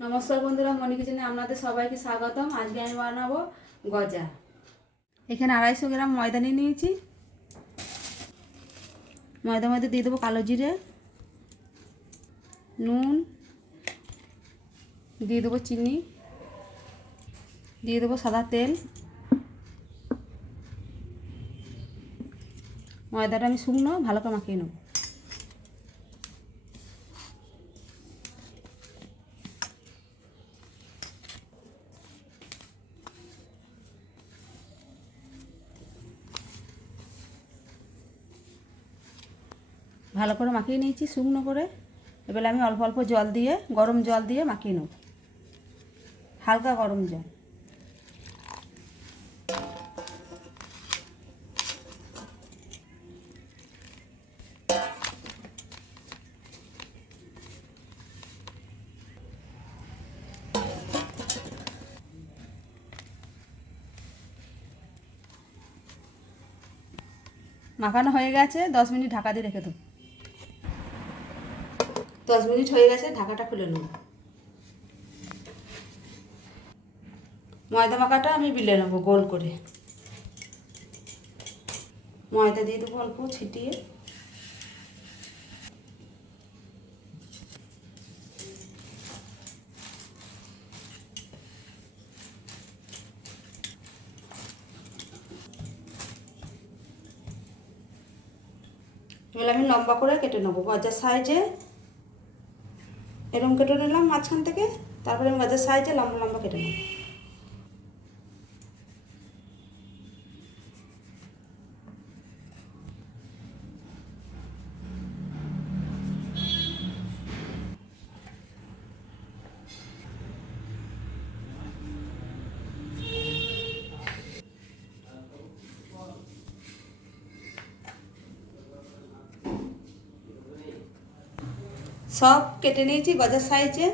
নমস্কার বন্ধুরা, মনি কিচেনে আপনাদের সবাইকে স্বাগতম। আজকে আমি বানাবো গজা। এখানে 250 গ্রাম ময়দা নিয়ে নিয়েছি। ময়দার মধ্যে দিয়ে দেবো কালো জিরে, নুন, দিয়ে দেবো চিনি, দিয়ে দেবো সাদা তেল। ময়দাটা আমি শুকনো ভালো করে মাখিয়ে নেব। ভালো করে মাখিয়ে নিয়েছি শুকনো করে। এবারে আমি অল্প অল্প জল দিয়ে, গরম জল দিয়ে মাখিয়ে নেব, হালকা গরম জল। মাখানো হয়ে গেছে, 10 মিনিট ঢাকা দিয়ে রেখে দেবো। 10 মিনিট হয়ে গেছে, ঢাকাটা খুলে নেব। ময়দা মাখাটা আমি বিলে নেব গোল করে। ময়দা দিয়ে দেবো অল্প ছিটিয়ে। এবার আমি লম্বা করে কেটে নেবো গজার সাইজে। এরকম কেটে নিলাম মাঝখান থেকে, তারপরে আমি গজার সাইজে লম্বা লম্বা কেটে নেব। সব কেটে নিয়েছি গজার সাইজে।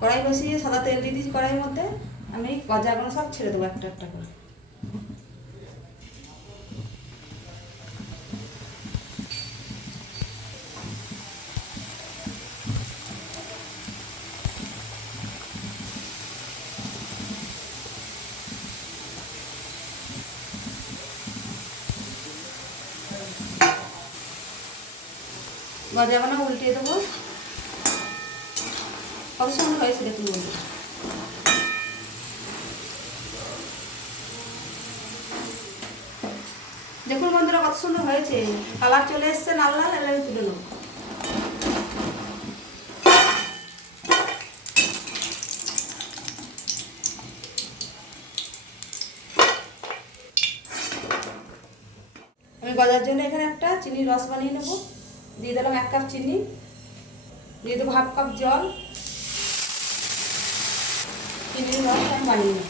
কড়াই বসিয়ে সাদা তেল দিয়ে দিয়েছি কড়াইয়ের মধ্যে। আমি গজাগুলো সব ছেড়ে দেবো একটা একটা করে। গজাগুলো উল্টিয়ে দেবো। কত সুন্দর হয়েছে দেখুন বন্ধু। দেখুন বন্ধুরা কত সুন্দর হয়েছে, কালার চলে এসছে লাল লাল। এবার আমি তুলে নেব। আমি গজার জন্য এখানে একটা চিনির রস বানিয়ে নেব। দিয়ে দিলাম 1 কাপ চিনি, দিয়ে দেবো 1/2 কাপ জল। চিনির রস আমি বানিয়ে নেব।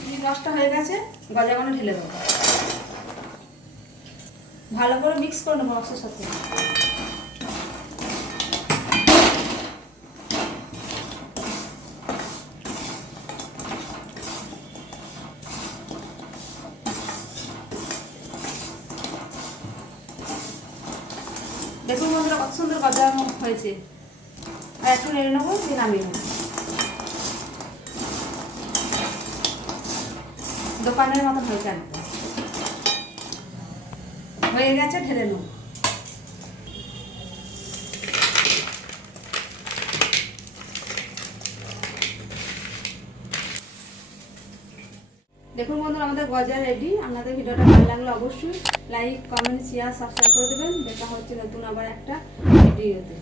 চিনির রসটা হয়ে গেছে, গজাগুলো ঢেলে দেবো। ভালো করে মিক্স করে নেবো রসের সাথে। দেখুন বন্ধুরা কত সুন্দর গজা হয়েছে। আর একটু নেড়ে নেবো, দিয়ে নামিয়ে নেবো। দোকানের মতন হয়েছে একদম। হয়ে গেছে, ঢেলে নেব। দেখুন বন্ধুরা আমাদের গজা রেডি। আপনাদের ভিডিওটা ভালো লাগলে অবশ্যই লাইক, কমেন্ট, শেয়ার, সাবস্ক্রাইব করে দেবেন। দেখা হচ্ছে নতুন আবার একটা ভিডিওতে।